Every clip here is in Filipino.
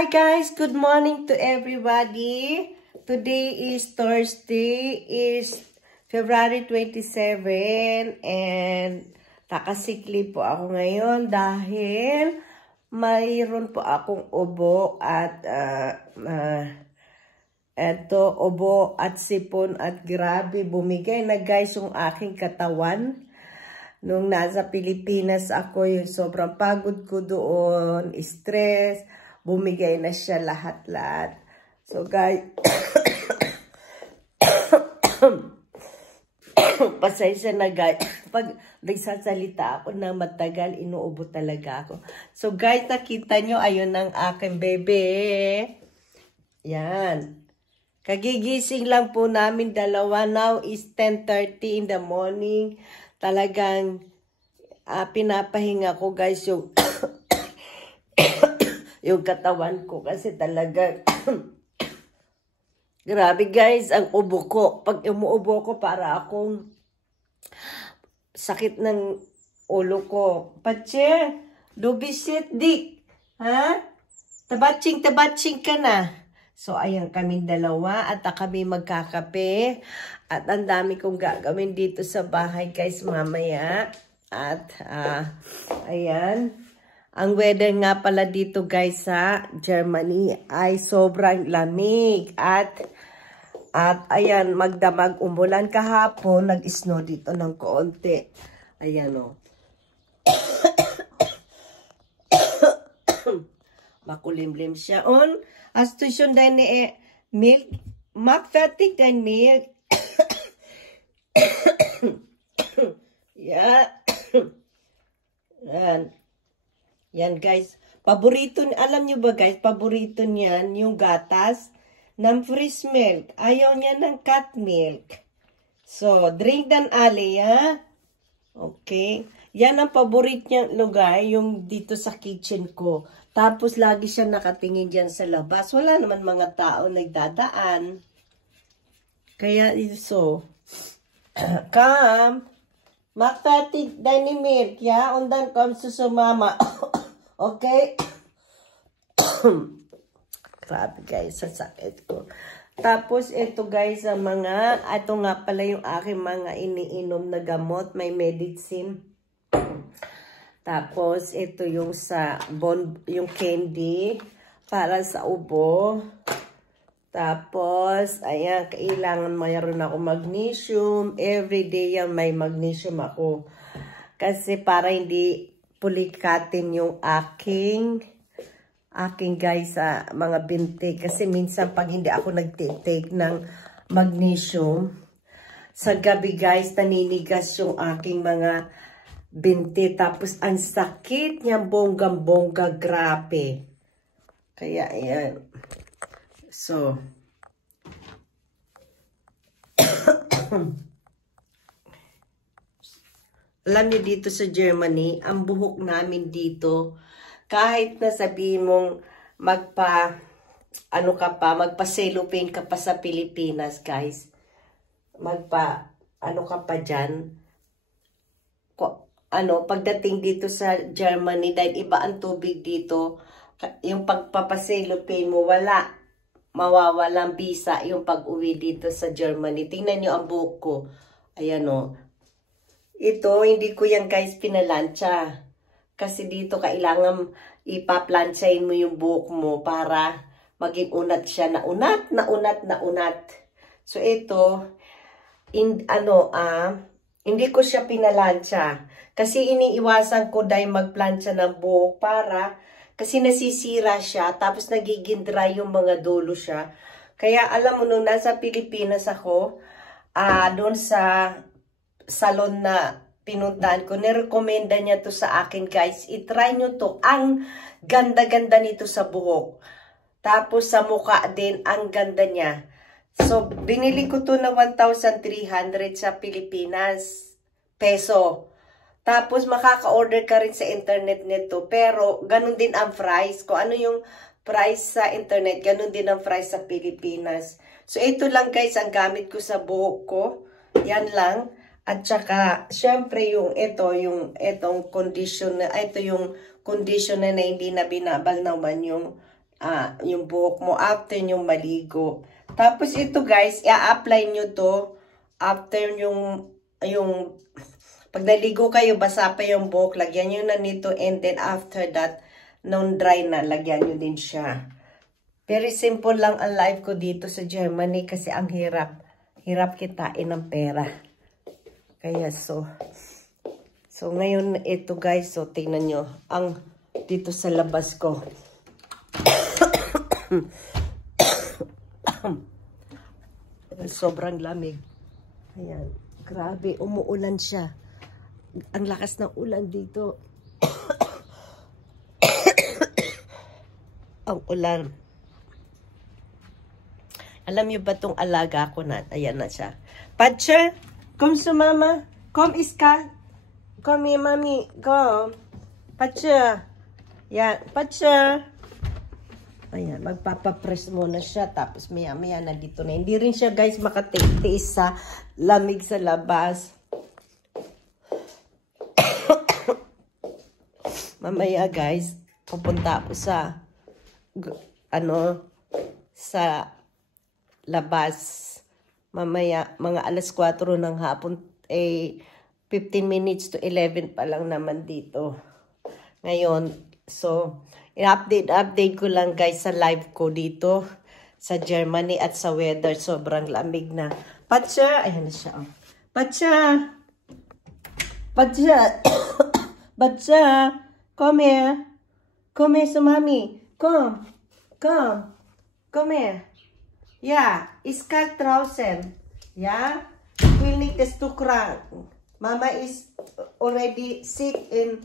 Hi guys, good morning to everybody. Today is Thursday, is February 27 and nakasikli po ako ngayon dahil mayroon po akong ubo at ubo at sipon at grabe bumigay na guys yung aking katawan. Nung nasa Pilipinas ako, yung sobrang pagod ko doon, stress, bumigay na siya lahat-lahat. So guys, pasensya na guys. Pag nagsasalita ako na matagal, inuubo talaga ako. So guys, nakita nyo, ayun ang aking bebe. Yan. Kagigising lang po namin dalawa. Now is 10:30 in the morning. Talagang pinapahinga ko guys yung yung katawan ko kasi talaga grabe guys ang ubo ko. Pag umuubo ko para akong sakit ng ulo ko. Pache, dubisit dik. Ha? Tabatching ka na. So ayan kaming dalawa at kami magkakape. At ang dami kong gagawin dito sa bahay guys mamaya. At ayan. Ang weather nga pala dito guys sa Germany ay sobrang lamig. At ayan, magdamag umulan kahapon. Nag-snow dito ng konti. Ayan o. Makulimlim siya. On, astusyon din ni milk. Magfertig din milk. Yeah. Yan. Yan guys, paborito, alam nyo ba guys, paborito niyan yung gatas ng fresh milk. Ayaw niya ng cat milk. So, drink dan ali, ha? Okay. Yan ang paborito niya lugar, yung dito sa kitchen ko. Tapos, lagi siya nakatingin dyan sa labas. Wala naman mga tao nagdadaan. Kaya, so, come, magtatig din ni milk, ya? Undan kom susumama. Okay? Grabe guys, sa sakit ko. Tapos ito guys, ang mga, ito nga pala yung aking mga iniinom na gamot, may medicine. Tapos ito yung sa yung candy para sa ubo. Tapos, ayan, kailangan mayroon ako magnesium. Everyday yan may magnesium ako. Kasi para hindi pulikatin yung aking guys mga binti. Kasi minsan pag hindi ako nagtitake ng magnesium, sa gabi guys, naninigas yung aking mga binti. Tapos ang sakit niya, bonggang-bongga, grabe. Kaya ayan. So, alam niyo dito sa Germany, ang buhok namin dito, kahit na sabihin mong magpa-cellophane ka pa sa Pilipinas, guys. Ano ka pa dyan. Pagdating dito sa Germany, dahil iba ang tubig dito, yung pagpapacellophane mo, mawawalang visa yung pag-uwi dito sa Germany. Tingnan nyo ang buhok ko. Ayan o. Ito, hindi ko yan guys pinalansya. Kasi dito kailangan ipaplansyahin mo yung buhok mo para maging unat siya na unat. So ito, hindi ko siya pinalansya. Kasi iniiwasan ko dahil magplansya ng buhok kasi nasisira siya. Tapos nagiging dry yung mga dulo siya. Kaya alam mo nung nasa Pilipinas ako, doon sa salon na pinuntahan ko, nirekomenda niya to sa akin guys. I-try nyo to. Ang ganda-ganda nito sa buhok. Tapos sa mukha din, ang ganda niya. So, binili ko to na 1,300 sa Pilipinas peso. Tapos makaka-order ka rin sa internet nito. Pero ganun din ang price. Kung ano yung price sa internet, ganun din ang price sa Pilipinas. So, ito lang guys ang gamit ko sa buhok ko. Yan lang. At saka, syempre itong conditioner na hindi na binabal naman yung yung buhok mo after yung maligo. Tapos ito guys, i-apply nyo to after yung pag naligo kayo, basa pa yung buhok, lagyan nyo na nito, and then after that, nung dry na, lagyan nyo din siya. Very simple lang ang life ko dito sa Germany kasi ang hirap. Hirap kitain ng pera. Kaya so ngayon ito guys, so tingnan nyo, ang dito sa labas ko. Sobrang lamig. Ayan, grabe, umuulan siya. Ang lakas ng ulan dito. Ang ulan. Alam niyo ba itong alaga ko na? Ayan na siya. Pacha, come to mama. Come, Iskal. Come here, mami. Come. Pacha. Yan, Pacha. Ayan, magpapapress muna siya. Tapos maya-maya na dito na. Hindi rin siya guys makatiis sa lamig sa labas. Mamaya guys, pupunta ako sa sa labas. Mamaya mga alas 4 ng hapon, 15 minutes to 11 pa lang naman dito. Ngayon, so i-update ko lang guys sa live ko dito sa Germany at sa weather. Sobrang lamig na. Pacha, ayan na siya. Oh. Pacha. Pacha. Pacha. Come here. Come here to mommy. Come. Come. Come here. Yeah. Ist kalt draußen. Yeah. Ich will nicht, dass du krank. Mama is already sick and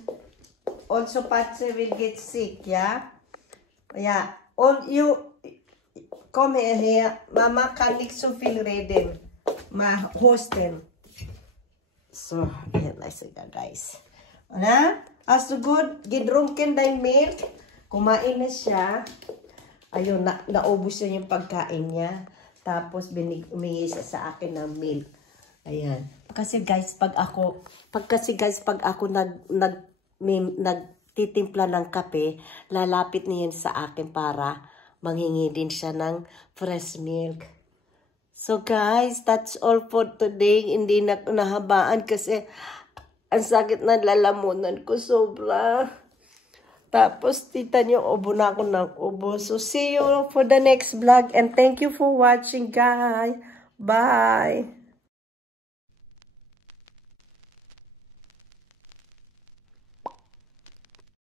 also Pacha will get sick. Yeah. Yeah. All you come here. Mama kann nicht so viel reden. Ma hosten. So, ayan na siya guys. Ano? As to good, gidrunken dein Milk. Kumain na siya. Ayun, naubos niya yung pagkain niya. Tapos, umingi siya sa akin ng milk. Ayan. Kasi guys, pag ako nagtitimpla ng kape, lalapit niya sa akin para manghingi din siya ng fresh milk. So guys, that's all for today. Hindi na nahabaan kasi ang sakit na lalamunan ko sobra. Tapos, tita nyo, ubo na ako ng ubo. So, see you for the next vlog. And thank you for watching, guys. Bye!